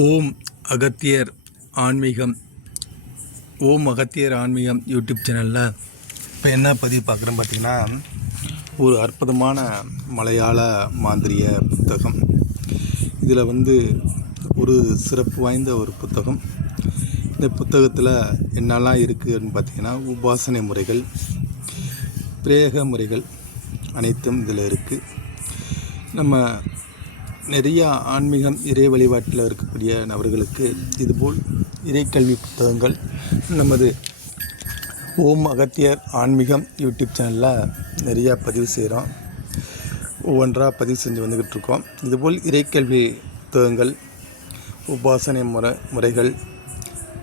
ஓம் அகத்தியர் ஆன்மீகம் யூடியூப் சேனலில் இப்போ என்ன பதிவு பார்க்குறோம் பார்த்திங்கன்னா, ஒரு அற்புதமான மலையாள மாந்திரிய புத்தகம். இதில் ஒரு சிறப்பு வாய்ந்த ஒரு புத்தகம். இந்த புத்தகத்தில் என்னெல்லாம் இருக்குதுன்னு பார்த்திங்கன்னா, உபாசனை முறைகள், பிரேக முறைகள் அனைத்தும் இதில் இருக்குது. நம்ம நிறையா ஆன்மீகம் இறை வழிபாட்டில் இருக்கக்கூடிய நபர்களுக்கு இதுபோல் இறைக்கல்வி புத்தகங்கள் நமது ஓம் அகத்தியர் ஆன்மீகம் யூடியூப் சேனலில் நிறையா பதிவு செய்கிறோம். ஒவ்வொன்றாக பதிவு செஞ்சு வந்துக்கிட்டு இருக்கோம். இதுபோல் இறைக்கல்வி புத்தகங்கள், உபாசனை முறைகள்,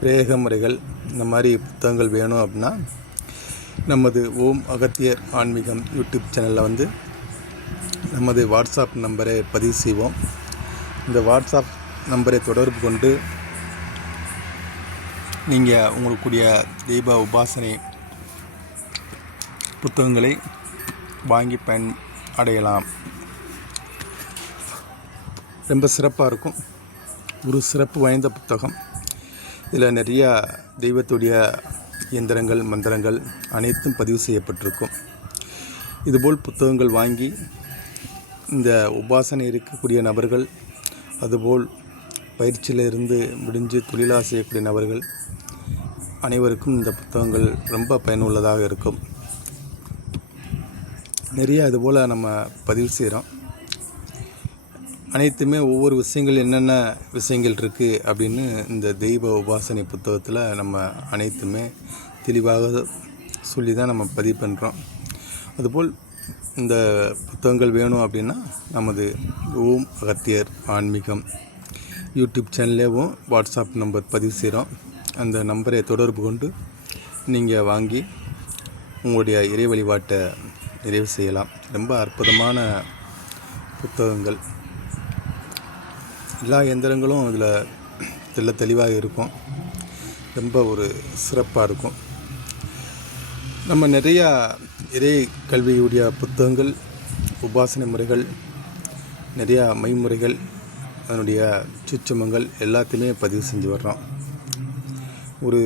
பிரேக முறைகள், இந்த மாதிரி புத்தகங்கள் வேணும் அப்படின்னா நமது ஓம் அகத்தியர் ஆன்மீகம் யூடியூப் சேனலில் நமது வாட்ஸ்அப் நம்பரை பதிவு செய்வோம். இந்த வாட்ஸ்அப் நம்பரை தொடர்பு கொண்டு நீங்கள் உங்களுக்குரிய தெய்வ உபாசனை புத்தகங்களை வாங்கி அடையலாம். ரொம்ப சிறப்பாக இருக்கும். ஒரு சிறப்பு வாய்ந்த புத்தகம். இதில் நிறையா தெய்வத்துடைய இயந்திரங்கள், மந்திரங்கள் அனைத்தும் பதிவு செய்யப்பட்டிருக்கும். இதுபோல் புத்தகங்கள் வாங்கி இந்த உபாசனை இருக்கக்கூடிய நபர்கள், அதுபோல் பயிற்சியில் இருந்து முடிஞ்சு தொழிலாக செய்யக்கூடிய நபர்கள் அனைவருக்கும் இந்த புத்தகங்கள் ரொம்ப பயனுள்ளதாக இருக்கும். நிறையா இதுபோல் நம்ம பதிவு செய்கிறோம். அனைத்துமே ஒவ்வொரு விஷயங்கள் என்னென்ன விஷயங்கள் இருக்குது அப்படின்னு இந்த தெய்வ உபாசனை புத்தகத்தில் நம்ம அனைத்துமே தெளிவாக சொல்லி தான் நம்ம பதிவு பண்ணுறோம். அதுபோல் இந்த புத்தகங்கள் வேணும் அப்படின்னா நமது ஓம் அகத்தியர் ஆன்மீகம் யூடியூப் சேனல்லேயும் வாட்ஸ்அப் நம்பர் பதிவு செய்கிறோம். அந்த நம்பரை தொடர்பு கொண்டு நீங்கள் வாங்கி உங்களுடைய இறை வழிபாட்டை நிறைவு செய்யலாம். ரொம்ப அற்புதமான புத்தகங்கள். எல்லா இயந்திரங்களும் இதில் தெளிவாக இருக்கும். ரொம்ப ஒரு சிறப்பாக இருக்கும். நம்ம நிறையா இறை கல்வியுடைய புத்தகங்கள், உபாசனை முறைகள், நிறையா மைமுறைகள், அதனுடைய சூட்சுமங்கள் எல்லாத்தையுமே பதிவு செஞ்சு வர்றோம். ஒரு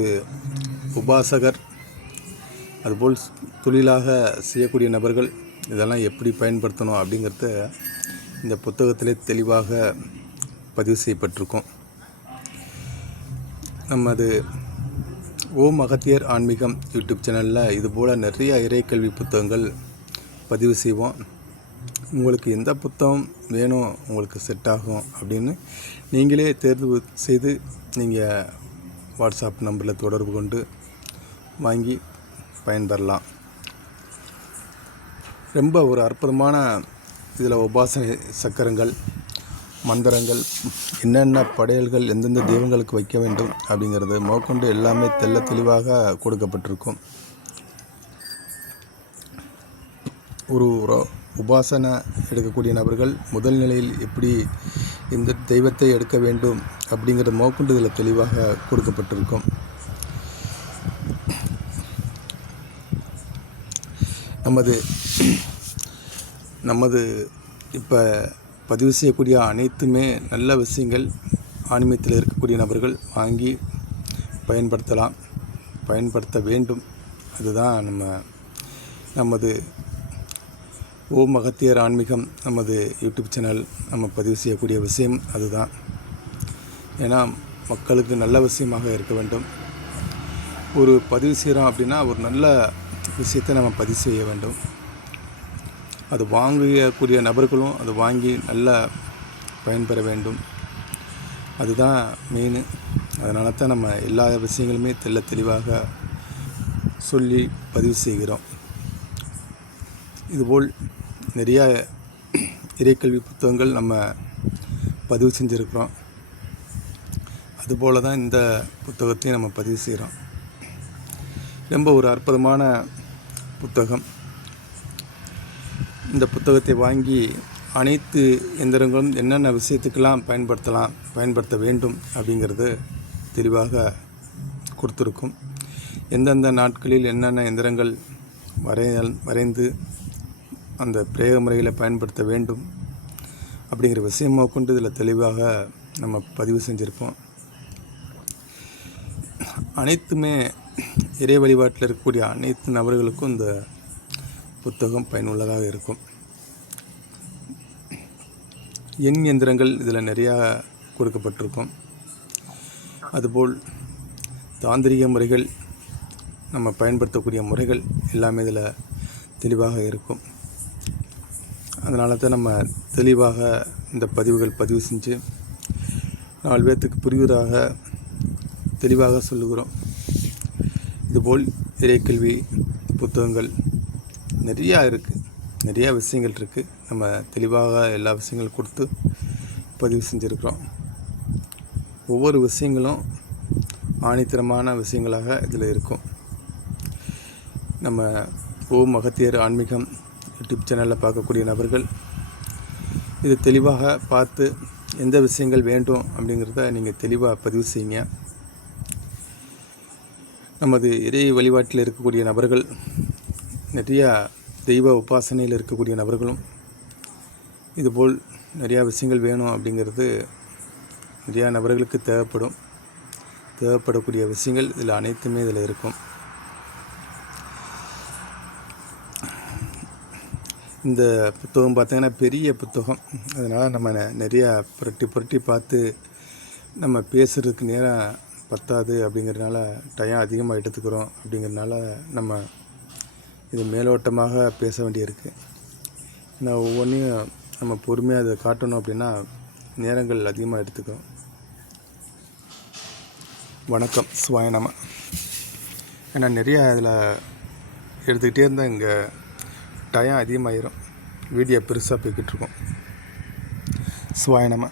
உபாசகர், அதுபோல் தொழிலாக செய்யக்கூடிய நபர்கள் இதெல்லாம் எப்படி பயன்படுத்தணும் அப்படிங்கிறத இந்த புத்தகத்திலே தெளிவாக பதிவு செய்யப்பட்டிருக்கும். நமது ஓம் அகத்தியர் ஆன்மீகம் யூடியூப் சேனலில் இதுபோல் நிறைய இறைக்கல்வி புத்தகங்கள் பதிவு செய்வோம். உங்களுக்கு எந்த புத்தகம் வேணும், உங்களுக்கு செட் ஆகும் அப்படின்னு நீங்களே தேர்வு செய்து நீங்கள் வாட்ஸ்அப் நம்பரில் தொடர்பு கொண்டு வாங்கி பயன்பெறலாம். ரொம்ப ஒரு அற்புதமான இதில் உபாசனை சக்கரங்கள், மந்திரங்கள், என்னென்ன படையல்கள் எந்தெந்த தெய்வங்களுக்கு வைக்க வேண்டும் அப்படிங்கிறது முதற்கொண்டு எல்லாமே தெளிவாக கொடுக்கப்பட்டிருக்கும். ஒரு உபாசனை எடுக்கக்கூடிய நபர்கள் முதல் நிலையில் எப்படி இந்த தெய்வத்தை எடுக்க வேண்டும் அப்படிங்கிறது முதற்கொண்டு இதில் தெளிவாக கொடுக்கப்பட்டிருக்கும். நமது இப்போ பதிவு செய்யக்கூடிய அனைத்துமே நல்ல விஷயங்கள். ஆன்மீகத்தில் இருக்கக்கூடிய நபர்கள் வாங்கி பயன்படுத்த வேண்டும். அதுதான் நமது ஓம் அகத்தியர் ஆன்மீகம் நமது யூடியூப் சேனல் நம்ம பதிவு செய்யக்கூடிய விஷயம் அதுதான். ஏன்னா மக்களுக்கு நல்ல விஷயமாக இருக்க வேண்டும். ஒரு பதிவு செய்கிறோம் அப்படின்னா ஒரு நல்ல விஷயத்தை நம்ம பதிவு செய்ய வேண்டும். அது வாங்கக்கூடிய நபர்களும் அது வாங்கி நல்லா பயன்பெற வேண்டும். அதுதான் மெயின். அதனால தான் நம்ம எல்லா விஷயங்களுமே தெளிவாக சொல்லி பதிவு செய்கிறோம். இதுபோல் நிறையா இறைக்கல்வி புத்தகங்கள் நம்ம பதிவு செஞ்சுருக்கிறோம். அதுபோல் தான் இந்த புத்தகத்தையும் நம்ம பதிவு செய்கிறோம். ரொம்ப ஒரு அற்புதமான புத்தகம். இந்த புத்தகத்தை வாங்கி அனைத்து எந்திரங்களும் என்னென்ன விஷயத்துக்கெல்லாம் பயன்படுத்த வேண்டும் அப்படிங்கிறது தெளிவாக கொடுத்துருக்கும். எந்தெந்த நாட்களில் என்னென்ன எந்திரங்கள் வரைந்து அந்த பிரேக முறையில் பயன்படுத்த வேண்டும் அப்படிங்கிற விஷயமாக கொண்டு இதில் தெளிவாக நம்ம பதிவு செஞ்சுருப்போம். அனைத்துமே இறை வழிபாட்டில் இருக்கக்கூடிய அனைத்து நபர்களுக்கும் இந்த புத்தகம் பயனுள்ளதாக இருக்கும். எண் எந்திரங்கள் இதில் நிறையா கொடுக்கப்பட்டிருக்கும். அதுபோல் தாந்திரிக முறைகள், நம்ம பயன்படுத்தக்கூடிய முறைகள் எல்லாமே இதில் தெளிவாக இருக்கும். அதனால தான் நம்ம தெளிவாக இந்த பதிவு செஞ்சு 4 பேர்த்துக்கு புரிவதாக தெளிவாக சொல்லுகிறோம். இதுபோல் இறைக்கல்வி புத்தகங்கள் நிறையா இருக்குது, நிறையா விஷயங்கள் இருக்குது. நம்ம தெளிவாக எல்லா விஷயங்களும் கொடுத்து பதிவு செஞ்சுருக்கிறோம். ஒவ்வொரு விஷயங்களும் ஆணித்தரமான விஷயங்களாக இதில் இருக்கும். நம்ம ஓம் அகத்தியர் ஆன்மீகம் யூடியூப் சேனலில் பார்க்கக்கூடிய நபர்கள் இது தெளிவாக பார்த்து எந்த விஷயங்கள் வேண்டும் அப்படிங்கிறத நீங்கள் தெளிவாக பதிவு செய்யுங்க. நமது இறை வழிபாட்டில் இருக்கக்கூடிய நபர்கள், நிறையா தெய்வ உபாசனையில் இருக்கக்கூடிய நபர்களும் இதுபோல் நிறையா விஷயங்கள் வேணும் அப்படிங்கிறது நிறையா நபர்களுக்கு தேவைப்படக்கூடிய விஷயங்கள் இதில் அனைத்துமே இதில் இருக்கும். இந்த புத்தகம் பார்த்திங்கன்னா பெரிய புத்தகம். அதனால் நம்ம நிறையா புரட்டி பார்த்து நம்ம பேசுகிறதுக்கு நேரம் பத்தாது. அப்படிங்கிறதுனால டைம் அதிகமாக எடுத்துக்கிறோம். அப்படிங்கிறதுனால நம்ம இது மேலோட்டமாக பேச வேண்டியிருக்கு. நான் ஒவ்வொன்றையும் நம்ம பொறுமையாக அதை காட்டணும் அப்படின்னா நேரங்கள் அதிகமாக எடுத்துக்கிறோம். வணக்கம். சிவாய நம. ஏன்னா நிறையா இதில் எடுத்துக்கிட்டே இருந்தால் இங்கே டைம் அதிகமாகிடும், வீடியோ பெருசாக போய்கிட்டு இருக்கோம். சிவாய நம.